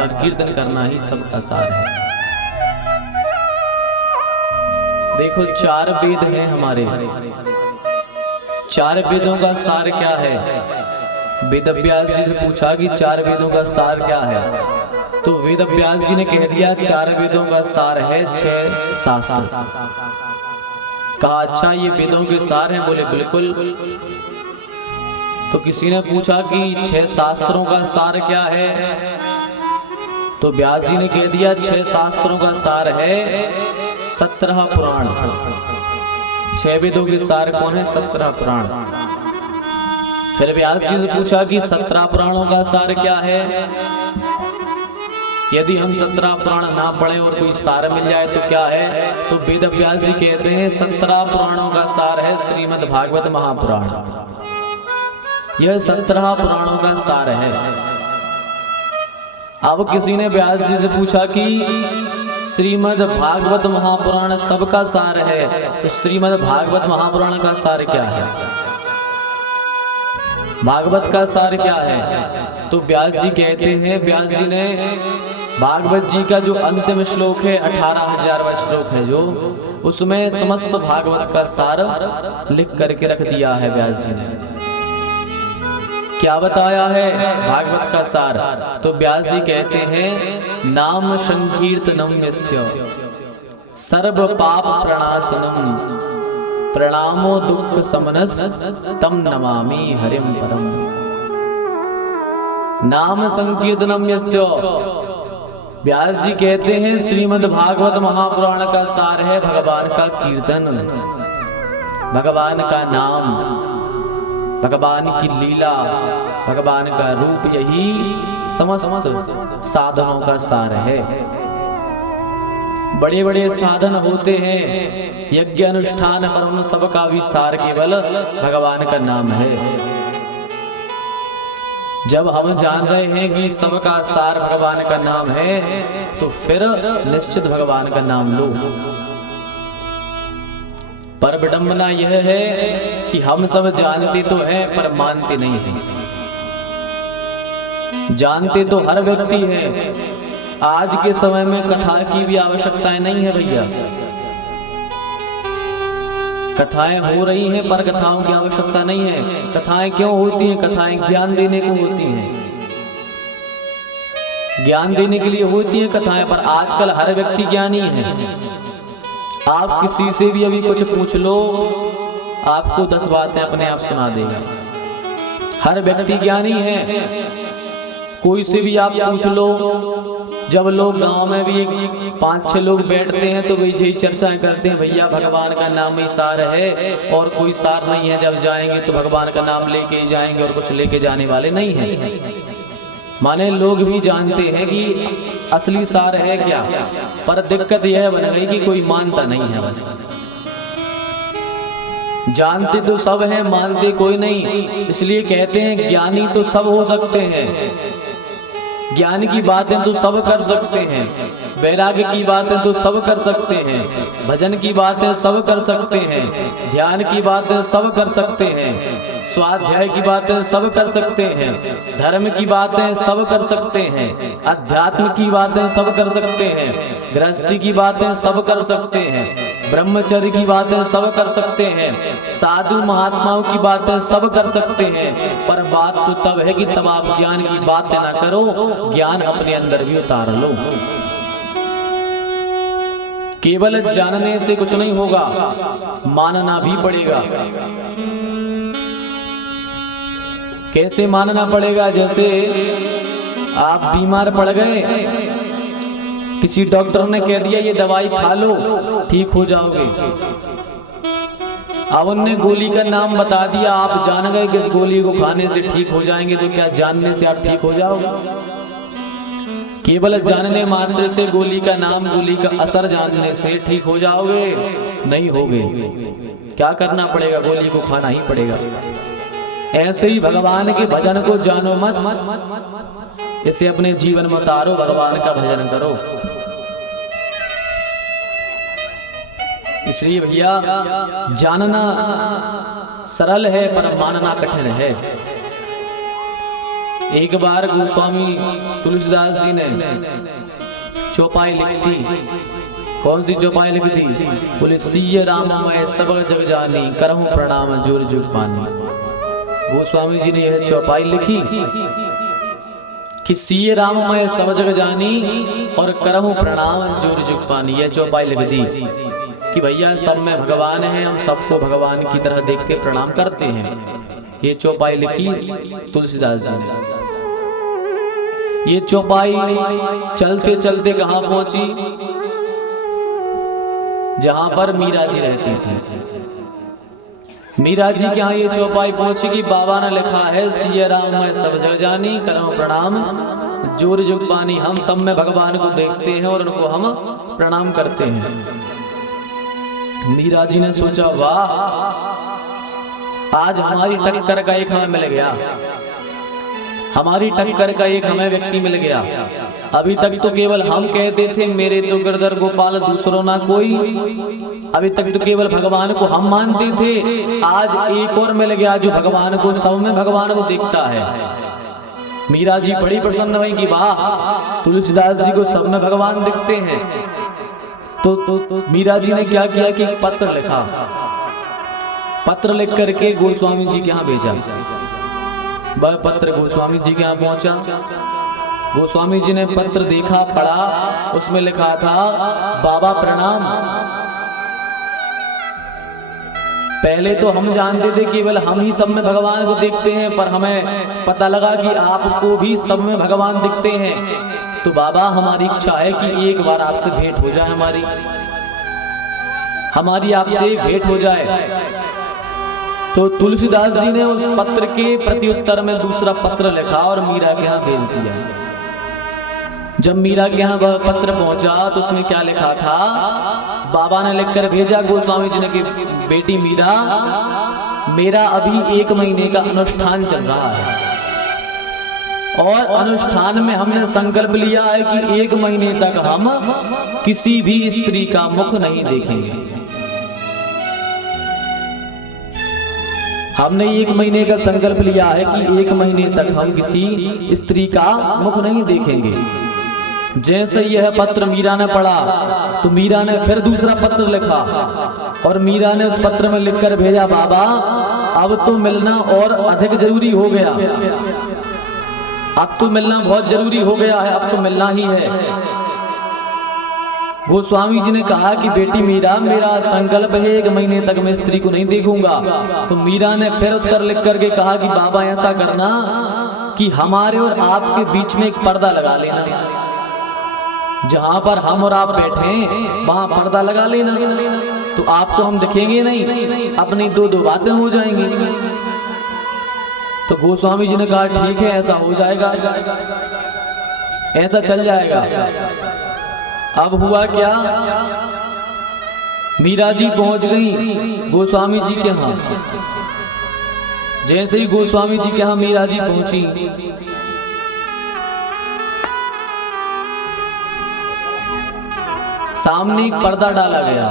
का कीर्तन करना ही सबका सार है। देखो 4 वेद हैं हमारे, 4 वेदों का सार क्या है? वेद व्यास जी से पूछा कि 4 वेदों का सार क्या है, तो वेद व्यास जी ने कह दिया 4 वेदों का सार है 6 शास्त्र। कहा अच्छा ये वेदों के सार हैं? बोले बिल्कुल। तो किसी ने पूछा कि 6 शास्त्रों का सार क्या है, तो व्यास जी ने कह दिया 6 शास्त्रों का सार है 17 पुराण। 6 वेदों के सार कौन है? 17 पुराण। फिर व्यास जी से पूछा कि 17 पुराणों का सार क्या है? यदि हम 17 पुराण ना पढ़े और कोई सार मिल जाए तो क्या है? तो वेद व्यास जी कहते हैं 17 पुराणों का सार है श्रीमद् भागवत महापुराण। यह 17 पुराणों का सार है। अब किसी ने व्यास जी से पूछा कि श्रीमद् भागवत महापुराण सबका सार है, तो श्रीमद् भागवत महापुराण का सार क्या है? भागवत का सार क्या है? तो व्यास जी कहते हैं, व्यास जी ने भागवत जी का जो अंतिम श्लोक है 18,000वां श्लोक है जो, उसमें समस्त भागवत का सार लिख करके रख दिया है। व्यास जी ने क्या बताया है भागवत का सार? तो व्यास जी कहते हैं नाम संकीर्तनम यस्य सर्व पाप प्रणाशनम प्रणामो दुख समनस तम नमामि हरिम परम। नाम संकीर्तनम यस्य, व्यास जी कहते हैं श्रीमद् भागवत महापुराण का सार है भगवान का कीर्तन, भगवान का नाम, भगवान की लीला, भगवान का रूप, यही समस्त साधनों का सार है। बड़े बड़े साधन होते हैं, यज्ञ अनुष्ठान, पर उन सबका भी सार केवल भगवान का नाम है। जब हम जान रहे हैं कि सबका सार भगवान का नाम है, तो फिर निश्चित भगवान का नाम लो। पर विडंबना यह है कि हम सब जानते तो हैं पर मानते नहीं हैं। जानते तो हर व्यक्ति है। आज के समय में कथा की भी आवश्यकताएं नहीं है भैया। कथाएं हो रही हैं पर कथाओं की आवश्यकता नहीं है। कथाएं क्यों होती हैं? कथाएं ज्ञान देने को होती हैं, ज्ञान देने के लिए होती हैं कथाएं। पर आजकल हर व्यक्ति ज्ञानी है। आप किसी से भी अभी कुछ पूछ लो, आपको 10 बातें अपने आप सुना देगा। हर व्यक्ति ज्ञानी है। कोई से भी आप पूछ लो, जब लोग गांव में भी 5-6 लोग बैठते हैं तो वही यही चर्चाएं करते हैं, भैया भगवान का नाम ही सार है और कोई सार नहीं है। जब जाएंगे तो भगवान का नाम लेके जाएंगे और कुछ लेके जाने वाले नहीं हैं। माने लोग भी जानते हैं कि असली सार है क्या, पर दिक्कत यह बन गई कि कोई मानता नहीं है। बस जानते तो सब हैं, मानते कोई नहीं। इसलिए कहते हैं ज्ञानी तो सब हो सकते हैं, ज्ञान की बातें तो सब कर सकते हैं, वैराग्य की बातें तो सब कर सकते हैं, भजन की बातें सब कर सकते हैं, ध्यान की बातें सब कर सकते हैं, स्वाध्याय की बातें सब कर सकते हैं, धर्म की बातें सब कर सकते हैं, अध्यात्म की बातें सब कर सकते हैं, गृहस्थी की बातें सब कर सकते हैं, ब्रह्मचर्य की बातें सब कर सकते हैं, साधु महात्माओं की बातें सब कर सकते हैं। पर बात तो तब है कि तब आप ज्ञान की बातें ना करो, ज्ञान अपने अंदर भी उतार लो। केवल जानने से कुछ नहीं होगा, मानना भी पड़ेगा। कैसे मानना पड़ेगा? जैसे आप बीमार पड़ गए, किसी डॉक्टर ने कह दिया ये दवाई खा लो ठीक हो जाओगे। अब उनने गोली का नाम बता दिया, आप जान गए किस गोली को खाने से ठीक हो जाएंगे, तो क्या जानने से आप ठीक हो जाओगे? केवल जानने मात्र से गोली का नाम, गोली का असर जानने से ठीक हो जाओगे? नहीं होगे। क्या करना पड़ेगा? गोली को खाना ही पड़ेगा। ऐसे ही भगवान के भजन को जानो मत, इसे अपने जीवन में उतारो, भगवान का भजन करो। इसलिए भैया जानना सरल है पर मानना कठिन है। एक बार गोस्वामी तुलसीदास जी ने चौपाई लिख दी। कौन सी चौपाई लिख दी? बोले सिय राम मैं सब जग जानी, करहूं प्रणाम जोर जुग पानी। गोस्वामी जी ने यह चौपाई लिखी कि सिय राम मैं सब जग जानी और करहूं प्रणाम जोर जुग पानी। यह चौपाई लिख दी कि भैया सब में भगवान है, हम सबको भगवान की तरह देख के प्रणाम करते हैं। ये चौपाई लिखी तुलसीदास जी ने। ये चौपाई चलते चलते कहां पहुंची? जहां पर मीरा जी रहती थी। मीरा जी के यहाँ ये चौपाई पहुंची कि बाबा ने लिखा है सिय राम मैं सब जग जानी, करहूं प्रणाम जोर जुग पानी। हम सब में भगवान को देखते हैं और उनको हम प्रणाम करते हैं। मीरा जी ने सोचा वाह, आज हमारी टक्कर का एक हमें मिल गया, हमारी टक्कर का एक हमें व्यक्ति मिल गया। अभी तक तो केवल हम कहते थे मेरे तो गिरधर गोपाल दूसरों ना कोई, अभी तक तो केवल भगवान को हम मानते थे। आज एक और मिल गया जो भगवान को, सब में भगवान को देखता है। मीरा जी बड़ी प्रसन्न हुई कि वाह, तुलसीदास जी को सब में भगवान दिखते हैं। तो मीरा जी ने क्या किया कि पत्र लिखा, पत्र लिख करके गोस्वामी जी के यहाँ भेजा। वह पत्र गोस्वामी जी के यहाँ पहुंचा। गोस्वामी जी ने पत्र देखा, पढ़ा, उसमें लिखा था बाबा प्रणाम। पहले तो हम जानते थे केवल हम ही सब में भगवान को देखते हैं, पर हमें पता लगा कि आपको भी सब में भगवान दिखते हैं। तो बाबा हमारी इच्छा है कि एक बार आपसे भेंट हो जाए, हमारी आपसे भेंट हो जाए। तो तुलसीदास जी ने उस पत्र के प्रत्युत्तर में दूसरा पत्र लिखा और मीरा के यहाँ भेज दिया। जब मीरा के यहाँ वह पत्र पहुंचा तो उसने क्या लिखा था? बाबा ने लिखकर भेजा गोस्वामी जी ने कि बेटी मीरा, मेरा अभी 1 महीने का अनुष्ठान चल रहा है और अनुष्ठान में हमने संकल्प लिया है कि 1 महीने तक हम किसी भी स्त्री का मुख नहीं देखेंगे। हमने 1 महीने का संकल्प लिया है कि 1 महीने तक हम किसी स्त्री का मुख नहीं देखेंगे। जैसे यह पत्र मीरा ने पढ़ा तो मीरा ने फिर दूसरा पत्र लिखा और मीरा ने उस पत्र में लिखकर भेजा, बाबा अब तो मिलना और अधिक जरूरी हो गया, अब तो मिलना बहुत जरूरी हो गया है, अब तो मिलना ही है। गोस्वामी जी ने कहा कि बेटी मीरा, मेरा संकल्प है 1 महीने तक मैं स्त्री को नहीं देखूंगा। तो मीरा ने फिर उत्तर लिख करके कहा कि बाबा ऐसा करना कि हमारे और आपके बीच में एक पर्दा लगा लेना, जहां पर हम और आप बैठे वहां पर्दा लगा लेना, तो आपको हम दिखेंगे नहीं, अपनी दो बातें हो जाएंगी। तो गोस्वामी जी ने कहा ठीक है, ऐसा हो जाएगा, ऐसा चल जाएगा। अब हुआ क्या? मीरा जी पहुंच गई गोस्वामी जी के यहाँ। जैसे ही गोस्वामी जी के यहाँ मीरा जी पहुंची, सामने एक पर्दा डाला गया।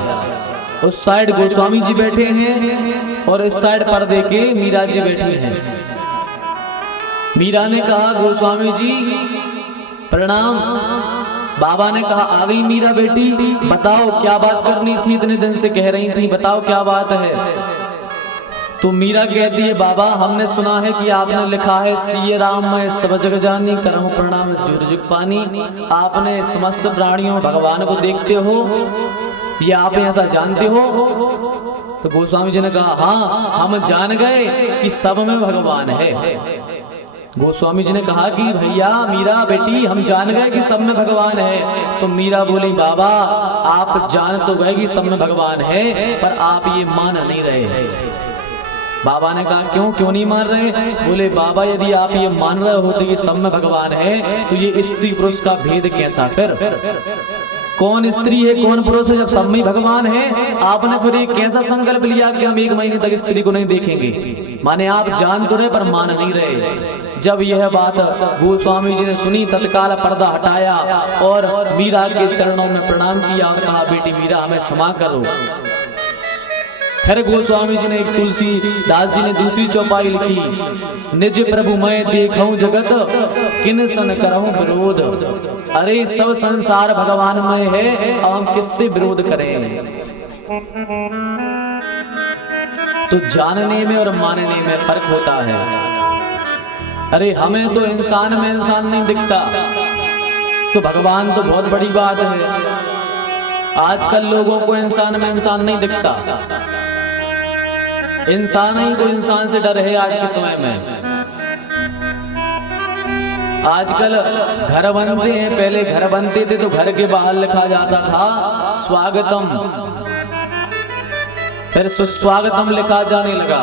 उस साइड गोस्वामी जी बैठे हैं और इस साइड पर्दे के मीरा जी बैठी हैं। मीरा ने कहा गोस्वामी जी प्रणाम। बाबा ने कहा आ गई मीरा बेटी, बताओ क्या बात करनी थी, इतने दिन से कह रही थी, बताओ क्या बात है। तो मीरा कहती है बाबा हमने सुना है कि आपने लिखा है सिय राम मैं सब जग जानी, करहूं प्रणाम जोर जुग पानी। आपने समस्त प्राणियों भगवान को देखते हो, ये आप ऐसा जानते हो? तो गोस्वामी जी ने कहा हाँ हम जान गए कि सब में भगवान है। गोस्वामी जी ने कहा कि भैया मीरा बेटी हम जान गए कि सब में भगवान है। तो मीरा बोली बाबा आप जान तो गए कि सब में भगवान है, पर आप ये मान नहीं रहे। बाबा ने कहा क्यों नहीं मान रहे? बोले बाबा यदि आप ये मान रहे होते कि सब में भगवान है तो ये स्त्री पुरुष का भेद कैसा? फिर कौन स्त्री है कौन पुरुष है जब सब में भगवान है? आपने फिर एक कैसा संकल्प लिया कि हम 1 महीने तक स्त्री को नहीं देखेंगे? माने आप जान तो रहे पर मान नहीं रहे। जब यह बात गोस्वामी जी ने सुनी, तत्काल पर्दा हटाया और मीरा के चरणों में प्रणाम किया और कहा बेटी मीरा हमें क्षमा करो, फिर गोस्वामी जी ने एक तुलसीदास जी ने दूसरी चौपाई लिखी, निज प्रभु मैं देखूं जगत किन सन करऊं विरोध। अरे सब संसार भगवान में है, अब हम किससे विरोध करें। तो जानने में और मानने में फर्क होता है। अरे हमें तो इंसान में इंसान नहीं दिखता, तो भगवान तो बहुत बड़ी बात है। आजकल लोगों को इंसान में इंसान नहीं दिखता, इंसान ही को इंसान से डर है आज के समय में। आजकल घर बनते हैं, पहले घर बनते थे तो घर के बाहर लिखा जाता था स्वागतम, फिर सुस्वागतम लिखा जाने लगा।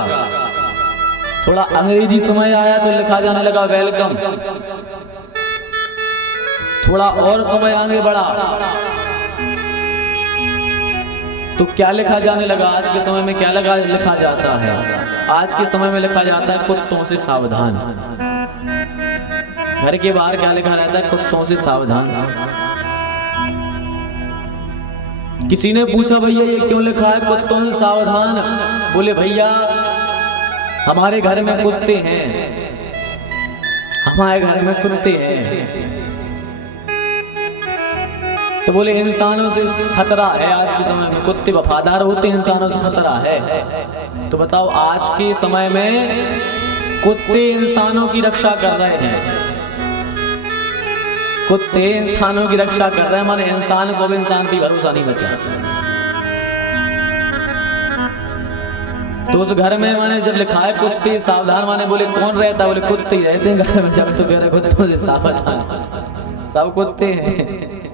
थोड़ा अंग्रेजी समय आया तो लिखा जाने लगा वेलकम। थोड़ा और समय आगे बढ़ा तो क्या लिखा जाने लगा, आज के समय में क्या लिखा जाता है, आज के समय में लिखा जाता है कुत्तों से सावधान। घर के बाहर क्या लिखा रहता है, कुत्तों से सावधान। किसी ने पूछा भैया ये क्यों लिखा है कुत्तों से सावधान? बोले भैया हमारे घर में कुत्ते हैं, हमारे घर में कुत्ते हैं। तो बोले इंसानों से खतरा है, आज के समय में कुत्ते वफादार होते हैं, इंसानों से खतरा है। तो बताओ आज के समय में कुत्ते इंसानों की रक्षा कर रहे हैं, कुत्ते इंसानों की रक्षा कर रहे हैं, माने इंसान को भी इंसान की भरोसा नहीं बचा। तो उस घर में माने जब लिखा है कुत्ते सावधान, माने बोले कौन रहता? बोले कुत्ते ही रहते हैं घर में। जब तो कह रहे कुत्तों से सावधान, सब कुत्ते हैं।